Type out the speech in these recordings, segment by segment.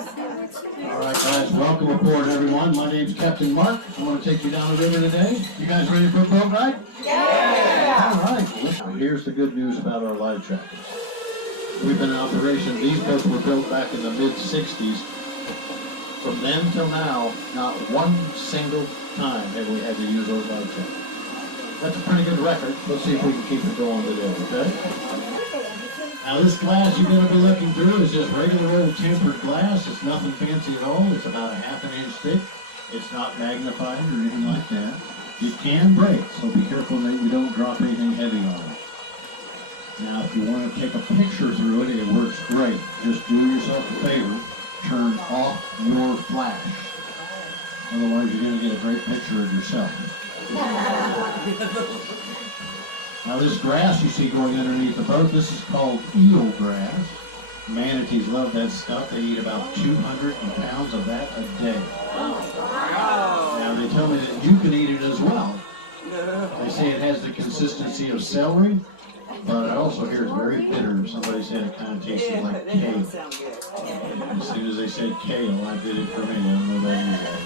All right, guys, welcome aboard, everyone. My name's Captain Mark. I want to take you down the river today. You guys ready for a boat ride? Yeah! All right. Well, here's the good news about our live trackers. We've been in operation. These boats were built back in the mid-'60s. From then till now, not one single time have we had to use those live trackers. That's a pretty good record. Let's see if we can keep it going today, okay? Now this glass you're going to be looking through is just regular old tempered glass. It's nothing fancy at all. It's about a ½ inch thick. It's not magnified or anything like that. It can break, so be careful that you don't drop anything heavy on it. Now if you want to take a picture through it, it works great. Just do yourself a favor. Turn off your flash. Otherwise you're going to get a great picture of yourself. Now this grass you see going underneath the boat, this is called eelgrass. Manatees love that stuff. They eat about 200 pounds of that a day. Now they tell me that you can eat it as well. They say it has the consistency of celery, but I also hear it's very bitter. Somebody said it kind of tasted like kale. As soon as they said kale, I did it for me. I don't know that either.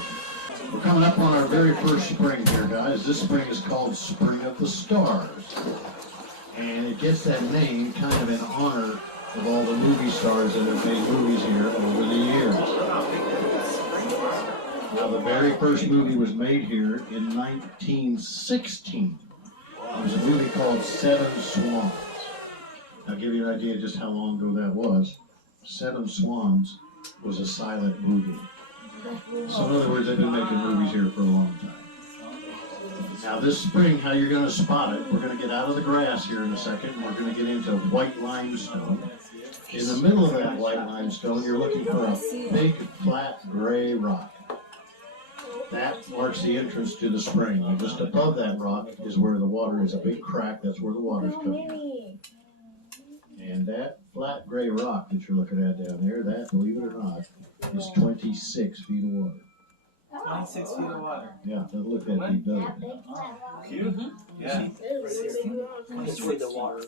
We're coming up on our very first spring here, guys. This spring is called Spring of the Stars. And it gets that name kind of in honor of all the movie stars that have made movies here over the years. Now, the very first movie was made here in 1916. It was a movie called Seven Swans. I'll give you an idea of just how long ago that was. Seven Swans was a silent movie. So in other words, they've been making movies here for a long time. Now this spring, how you're going to spot it, we're going to get out of the grass here in a second, and we're going to get into white limestone. In the middle of that white limestone, you're looking for a big, flat, gray rock. That marks the entrance to the spring. And just above that rock is where the water is, a big crack. That's where the water's coming out. And that flat gray rock that you're looking at down there, that, believe it or not, is 26 feet of water. 26 feet of water. Yeah, doesn't look that deep, does it? Yeah.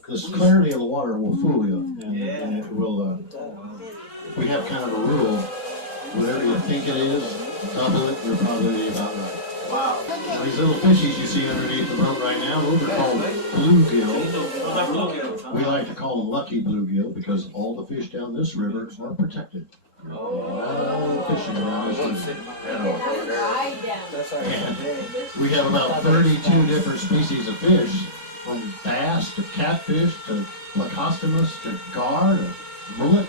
The clarity of the water will fool you, and it will, we have kind of a rule, whatever you think it is, double it, you're probably about right. Wow. Now, these little fishies you see underneath the boat right now, those are called bluegill. We like to call them lucky bluegill because all the fish down this river are protected. All the fishing around this river. And we have about 32 different species of fish, from bass to catfish to lacostimus to gar to mullet.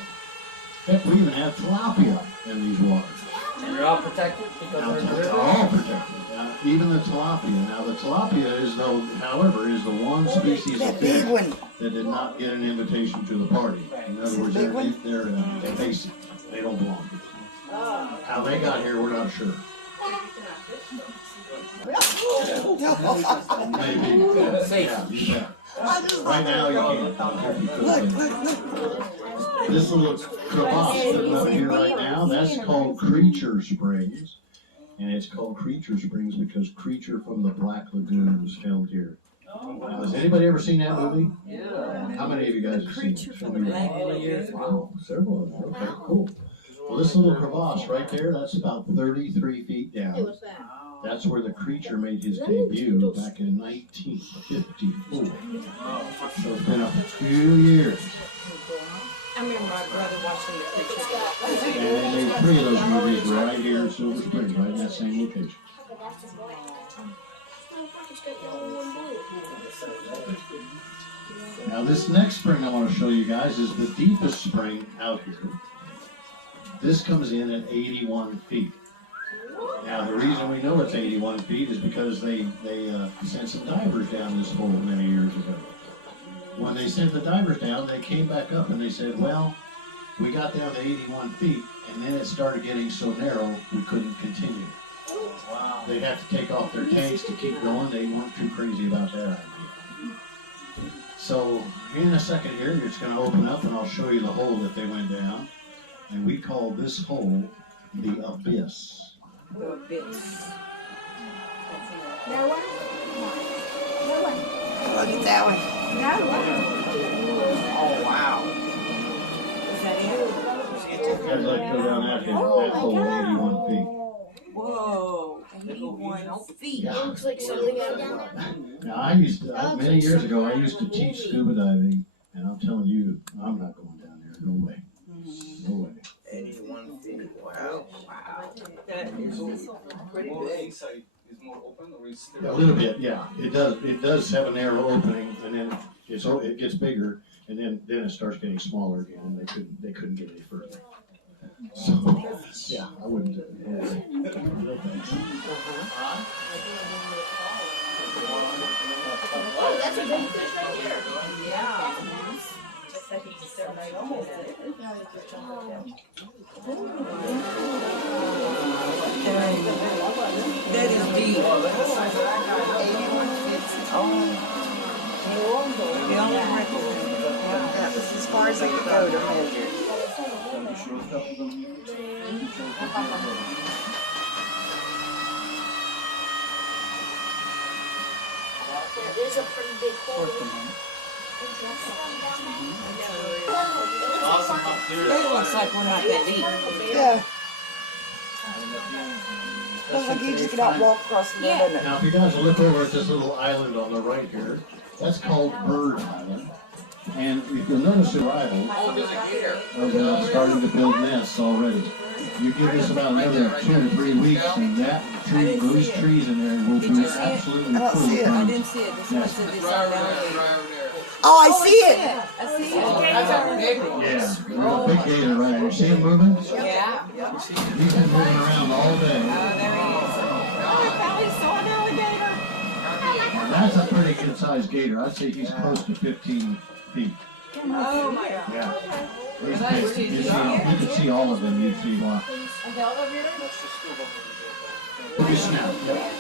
Heck, we even have tilapia in these waters. And they're all protected because they're all protected. Now, even the tilapia. Now the tilapia is however, is the one species of fish that did not get an invitation to the party. In other words, they're basic. They don't belong here. How they got here, we're not sure. Maybe. Yeah, you bet. Right now, you can't. This little crevasse that's up here right now, that's called Creature Springs. And it's called Creature Springs because Creature from the Black Lagoon was filmed here. Now, has anybody ever seen that movie? Yeah. How many of you guys have seen it? Wow. Several of them. Okay, cool. Well, this little crevasse right there, that's about 33 feet down. That's where the Creature made his debut back in 1954. So it's been a few years. I remember my brother watching the Creature. And they made 3 of those movies right here in Silver Spring, right in that same location. Now this next spring I want to show you guys is the deepest spring out here. This comes in at 81 feet. Now the reason we know it's 81 feet is because they sent some divers down this hole many years ago. When they sent the divers down, they came back up and they said, well, we got down to 81 feet and then it started getting so narrow we couldn't continue. Wow. They'd have to take off their tanks to keep going. They weren't too crazy about that idea. So in a second here, it's going to open up and I'll show you the hole that they went down. And we call this hole the abyss. The abyss. No one? No one. Look at that one. No one. Oh, wow. Is that it? I'd like to go down that hill, that hole, 81 feet. Whoa, 81 feet. Yeah. Looks like something out Now, many years ago, I used to teach scuba diving, and I'm telling you, I'm not going down there. No way. No way. 81 feet. Wow. That is pretty More big. inside is more open or is A little bit, yeah. It does have a narrow opening, and then it gets bigger, and then it starts getting smaller again, and they couldn't get any further. So, yeah, I wouldn't do it. No thanks. Oh, that's a big fish right here. Yeah. Just like he's there right almost there. That is deep. 81 feet. Oh. The only record. That was as far as they could go to measure. It is a pretty big hole. awesome how clear It looks like we're not that deep. Yeah. Looks like you just get out and walk across the road, doesn't it? Now, if you guys will look over at this little island on the right here, that's called Bird Island. And if you'll notice the arrival, they're starting to build nests already. You give this about another 2 to 3 weeks, and those trees in there will be absolutely I don't full see it. of I birds. didn't see it. This one said this on Oh, I see it. I see it. Yeah, there's a big gator right there. You see him moving? Yeah. He's been moving around all day. Oh, there he is. Probably saw an alligator. And that's a pretty good sized gator. I'd say he's close to 15 feet. Oh my God. Yeah. He's big. You can see all of them. You'd see one. Look at snap. Yep.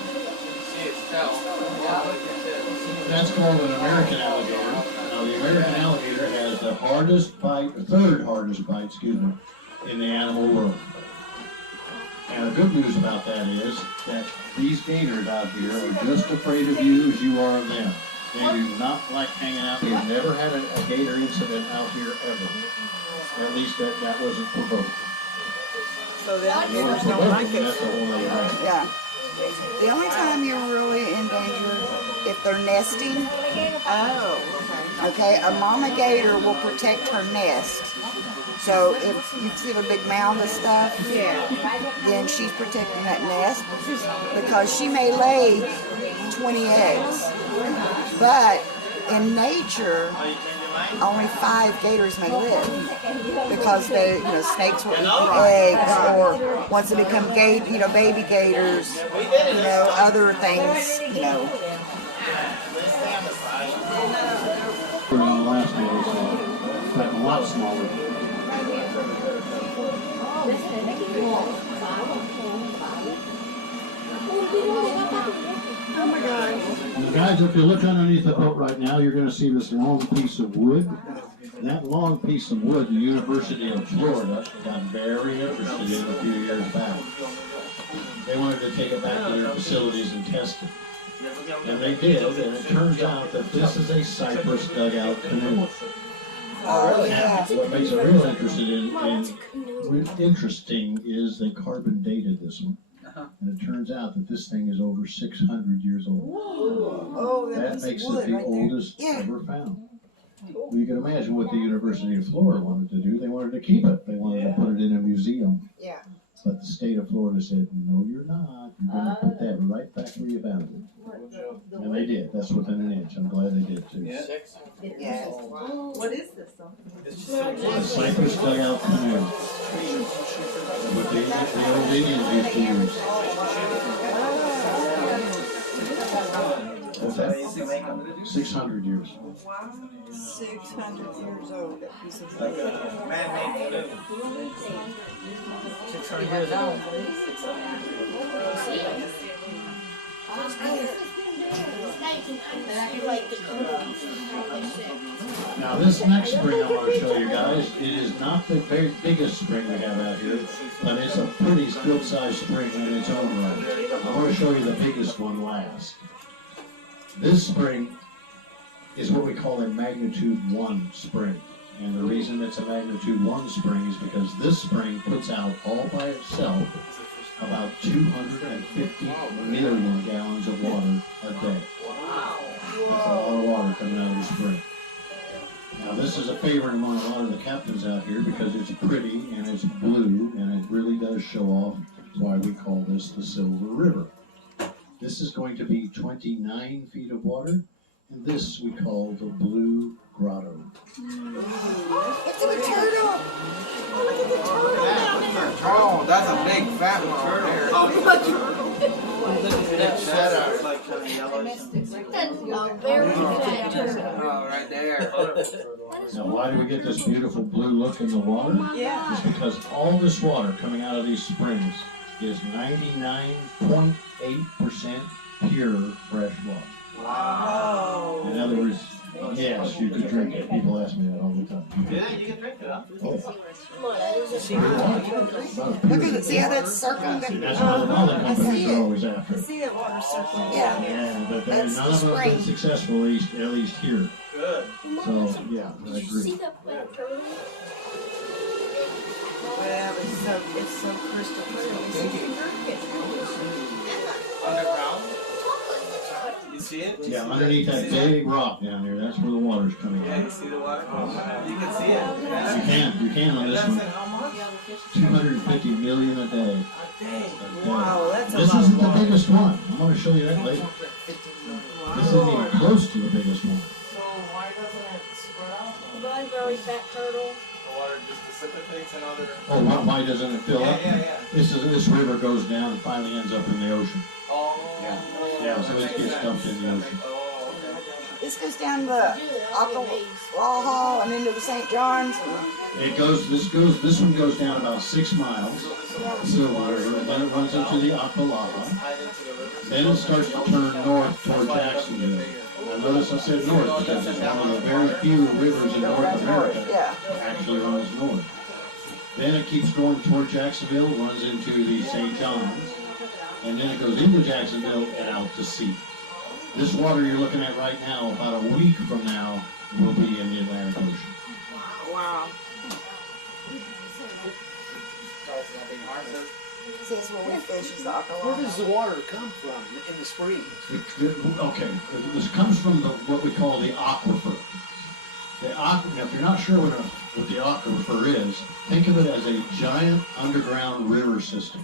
That's called an American alligator. Now, the American alligator has the third hardest bite, in the animal world. And the good news about that is that these gators out here are just afraid of you as you are of them. They do not like hanging out. We've never had a gator incident out here ever. At least that wasn't provoked. So the If it was alligators don't provoked, like then that's us. a whole other thing. Yeah. The only time you're really in danger if they're nesting. Oh, Okay, a mama gator will protect her nest. So if you see a big mound of stuff, then she's protecting that nest because she may lay 20 eggs. But in nature, only 5 gators may live because snakes will eat the eggs, or once they become baby gators, other things, On the last one, but a lot smaller. oh my God. Now, guys, if you look underneath the boat right now, you're going to see this long piece of wood. That long piece of wood, the University of Florida got very interested in a few years back. They wanted to take it back to their facilities and test it. And they did, and it turns out that this is a cypress dugout canoe. Oh, yeah. Now, what makes it real interesting is they carbon dated this one. And it turns out that this thing is over 600 years old. Oh, That makes it the oldest ever found. Well, you can imagine what the University of Florida wanted to do. They wanted to keep it. They wanted to put it in a museum. Yeah. But the state of Florida said, no, you're not. You're going to put that right back where you found it. And they did. That's within an inch. I'm glad they did too. Yes. What is this though? A cypress dugout canoe. What the old Indians used to use. What's that? 600 years. 600 years old, that piece of Man-made 600 years old. Now this next spring I want to show you guys, it is not the very biggest spring we have out here, but it's a pretty good-sized spring in its own right. I want to show you the biggest one last. This spring is what we call a magnitude 1 spring. And the reason it's a magnitude 1 spring is because this spring puts out all by itself about 250 million gallons of water a day. That's a lot of water coming out of the spring. Now this is a favorite among a lot of the captains out here because it's pretty and it's blue and it really does show off. That's why we call this the Silver River. This is going to be 29 feet of water, and this we call the Blue Grotto. It's a turtle. Oh, look at the turtle down there. Oh, that's a big fat one there. That's a very fat turtle. Oh, right there. Now why do we get this beautiful blue look in the water? Yeah. It's because all this water coming out of these springs is 99.8% pure fresh water. Oh. In other words, yes, you could drink it. People ask me that all the time. Yeah, you can drink it. Oh, Come on, that is a pure water. Look at it. See how that's circling? See, that's what all the I see companies are it. always after. I see that water circling. Yeah. Yeah, but That's none the of them have been spring. successful, at least here. Good. So, yeah, I Did you see agree. that fat turtle? Well, it's so crystal clear. So you can drink it. Underground. You see it? Yeah, underneath that big rock down there, that's where the water's coming Yeah, you out. see the water? You can see it. You can on this That's one. like how much? 250 million a day. Wow, that's a This lot isn't of the water. biggest one. I'm going to show you that later. This isn't even close to the biggest one. So why doesn't it spread out? Bye, very fat turtle. The water just dissipates and other. Oh, why doesn't it fill up? Yeah. This river goes down and finally ends up in the ocean. Oh. Yeah, so it gets dumped in the ocean. Oh, okay. This goes down the Aquifer and into the St. John's. This one goes down about 6 miles, Silver River, then it runs into the Aquifer. Tied into the river. Then it starts to turn north toward Jacksonville. Now notice I said north because it's one of the very few rivers in North America Yeah. that actually runs north. Then it keeps going toward Jacksonville, runs into the St. John's, and then it goes into Jacksonville and out to sea. This water you're looking at right now, about a week from now, will be in the Atlantic Ocean. Wow. Says where we fish is the Where Aquifer. does the water come from in the springs? Okay, this comes from what we call the aquifer. Now, if you're not sure what the aquifer is, think of it as a giant underground river system.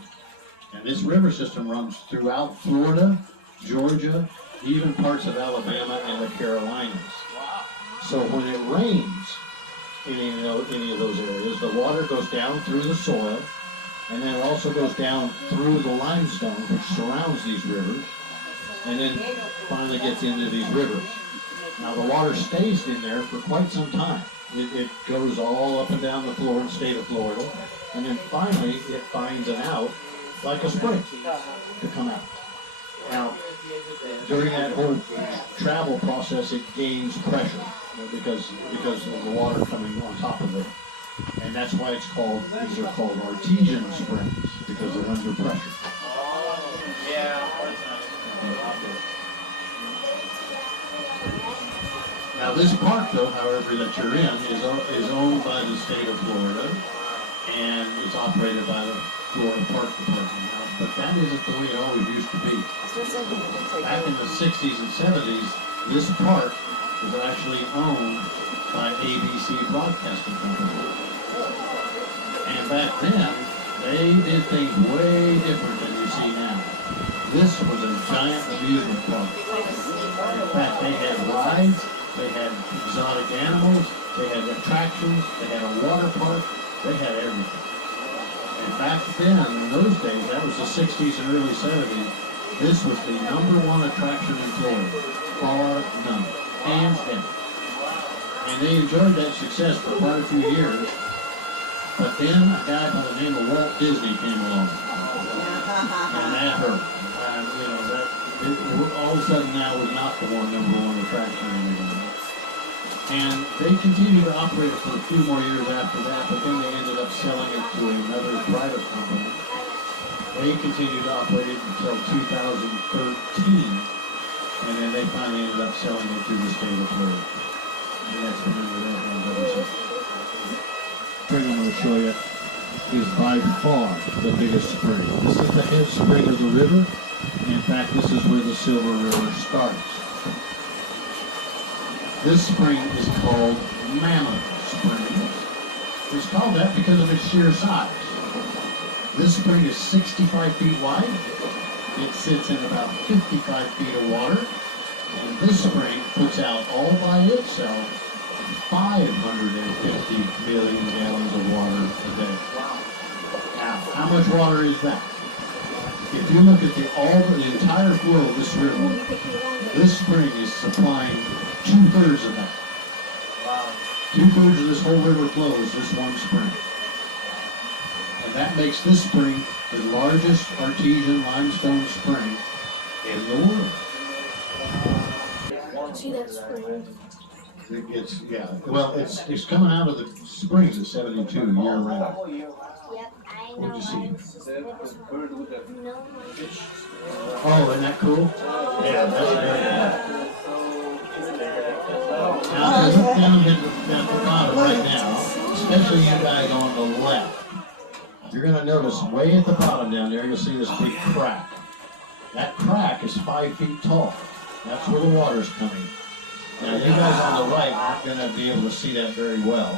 And this river system runs throughout Florida, Georgia, even parts of Alabama and the Carolinas. So when it rains in any of those areas, the water goes down through the soil, and then it also goes down through the limestone which surrounds these rivers, and then finally gets into these rivers. Now the water stays in there for quite some time. It goes all up and down the state of Florida, and then finally it finds an out, like a spring, to come out. Now, during that whole travel process, it gains pressure because of the water coming on top of it. And that's why these are called Artesian Springs, because they're under pressure. Oh, yeah. Now this park though, however, that you're in, is owned by the state of Florida, and it's operated by the Florida Park Department now, but that isn't the way it always used to be. Back in the 60s and 70s, this park was actually owned by ABC Broadcasting Company. And back then, they did things way different than you see now. This was a giant amusement park. In fact, they had rides, they had exotic animals, they had attractions, they had a water park, they had everything. And back then, in those days, that was the 60s and early 70s, this was the #1 attraction in Florida, bar none, hands down. And they enjoyed that success for quite a few years, but then a guy by the name of Walt Disney came along, and that hurt. All of a sudden now was not the #1 attraction anymore. And they continued to operate it for a few more years after that, but then they ended up selling it to another private company. They continued to operate it until 2013, and then they finally ended up selling it to the state of Florida. And that's been under their hands ever since. spring I'm going to show you is by far the biggest spring. This is the head spring of the river. In fact, this is where the Silver River starts. This spring is called Mammoth Springs. It's called that because of its sheer size. This spring is 65 feet wide. It sits in about 55 feet of water. And this spring puts out all by itself 550 million gallons of water a day. Now, how much water is that? If you look at the entire flow of this river, this spring is supplying 2/3 of that. Wow. 2/3 of this whole river flow is this one spring. And that makes this spring the largest artesian limestone spring in the world. See that spring? It's coming out of the springs at 72 year round. Yep, I know. What'd you see? No. Oh, isn't that cool? Yeah, that's great. Now, I look down at the bottom right now, especially you guys on the left. You're going to notice way at the bottom down there, you'll see this big crack. That crack is 5 feet tall. That's where the water's coming. Now, you guys on the right aren't going to be able to see that very well.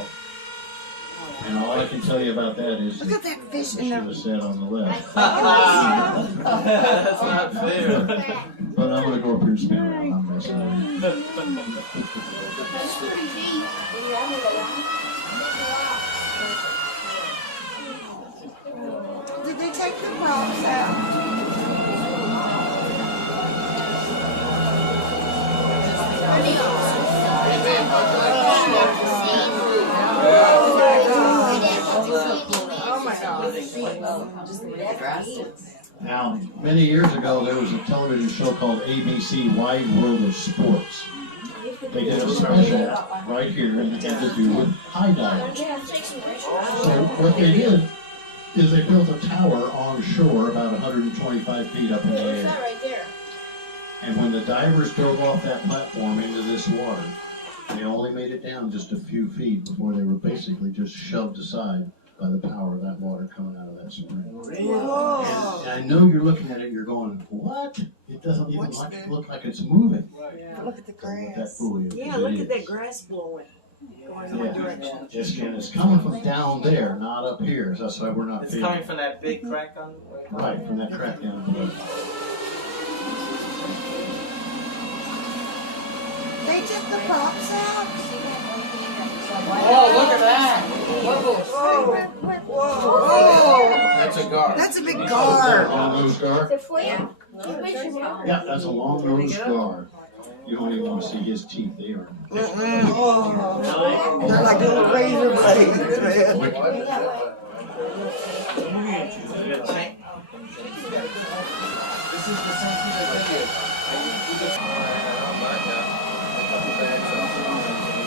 And all I can tell you about that is, Look at that fish I in should the... have said on the left. That's not fair. But I'm going to go up here and spin around. I'm messing with you. That's pretty deep. Did they take the props out? Oh my God. Now, many years ago, there was a television show called ABC Wide World of Sports. They did a special right here, and it had to do with high divers. So what they did is they built a tower on shore about 125 feet up in the What's that air. right there? And when the divers dove off that platform into this water, they only made it down just a few feet before they were basically just shoved aside by the power of that water coming out of that spring. And I know you're looking at it, you're going, what? It doesn't even look like it's moving. Look at the What that grass. fool is, Yeah, 'cause look it at that is. grass blowing, going in one direction. It's coming from down there, not up here. So that's why we're not It's feeling coming from that big crack on. right from that crack down below. They took the props out? Oh, look at that! Whoa. That's a guard. That's a big gar. Long-nosed gar? The flare? Yeah, that's a long-nosed gar. You don't even want to see his teeth. They are They're like little razor blades. This is the same thing that they did.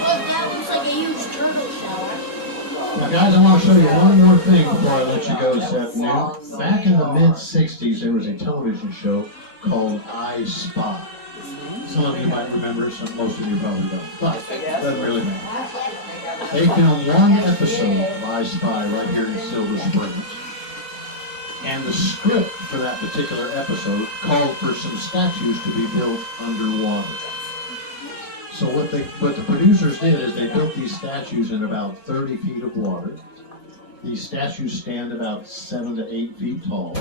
Look, that looks like a huge turtle shell. Now, guys, I want to show you one more thing before I let you go this afternoon. Back in the mid-'60s, there was a television show called I Spy. Some of you might remember it, most of you probably don't. But it doesn't really matter. They filmed one episode of I Spy right here in Silver Springs. And the script for that particular episode called for some statues to be built underwater. So what the producers did is they built these statues in about 30 feet of water. These statues stand about 7 to 8 feet tall.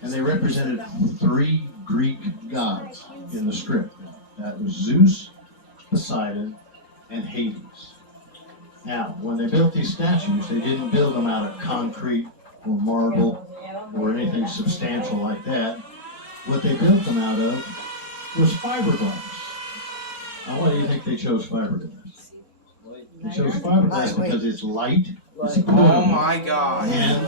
And they represented 3 Greek gods in the script. That was Zeus, Poseidon, and Hades. Now, when they built these statues, they didn't build them out of concrete or marble or anything substantial like that. What they built them out of was fiberglass. Now, why do you think they chose fiberglass? They chose fiberglass because it's light, it's Oh portable, my God. and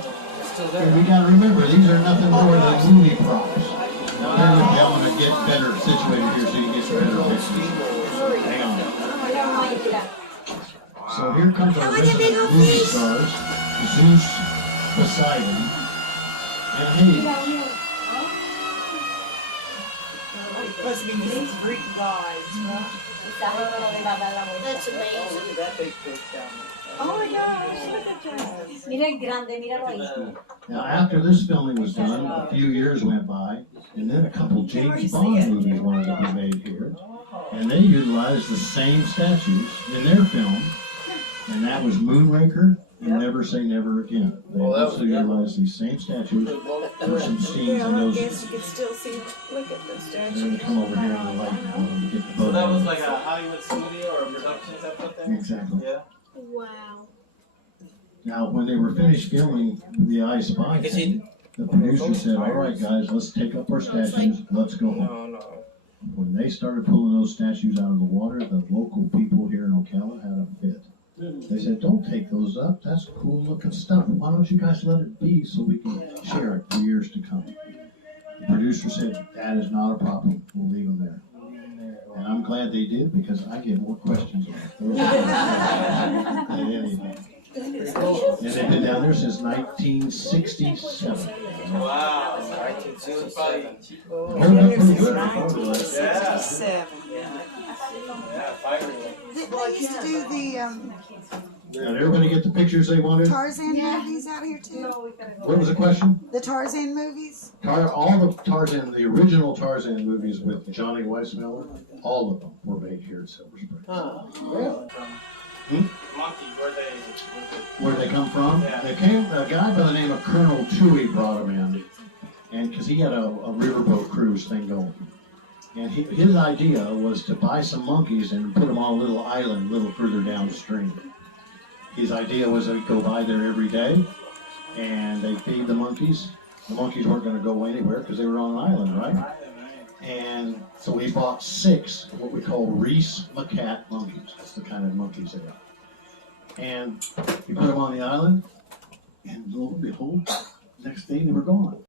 we gotta remember, these are nothing more than movie props. Now, I'm going to get better situated here so you can get some better pictures. Hang on. So here comes our resident movie stars, Zeus, Poseidon, and Hades. Must be these Greek gods, huh? That's amazing. Look at that big fish down there. Oh my gosh, look at that. Mira el grande, míralo ahí. Now, after this filming was done, a few years went by, and then a couple James Bond movies wanted to be made here. And they utilized the same statues in their film, and that was Moonraker and Never Say Never Again. They also utilized these same statues for some scenes Yeah, in I those. guess you can still see. Look at the And statue. then come over here on the light now and get the So photo. that was like a Hollywood studio or a production that put there? Exactly. Yeah. Wow. Now, when they were finished filming The I Spy thing, the producer said, all right, guys, let's take up our statues, let's go home. No. When they started pulling those statues out of the water, the local people here in Ocala had a fit. They said, don't take those up, that's cool looking stuff. Why don't you guys let it be so we can share it for years to come? The producer said, that is not a problem, we'll leave them there. And I'm glad they did, because I get more questions about those than anything. And they've been down there since 1967. Wow. Oh, Hold been up there pretty since good. 1967. Yeah, fire. Did they used to do the Did everybody get the pictures they wanted? Tarzan movies out here too? What was the question? The Tarzan movies? All the Tarzan, the original Tarzan movies with Johnny Weissmuller, all of them were made here at Silver Spring. Monkeys, Where they come from? Yeah. They came, a guy by the name of Colonel Toohey brought them in, and because he had a riverboat cruise thing going. And his idea was to buy some monkeys and put them on a little island a little further downstream. His idea was they'd go by there every day, and they'd feed the monkeys. The monkeys weren't going to go anywhere because they were on an island, right? And so he bought 6 what we call Reese macaque monkeys. That's the kind of monkeys they are. And he put them on the island, and lo and behold, next day they were gone.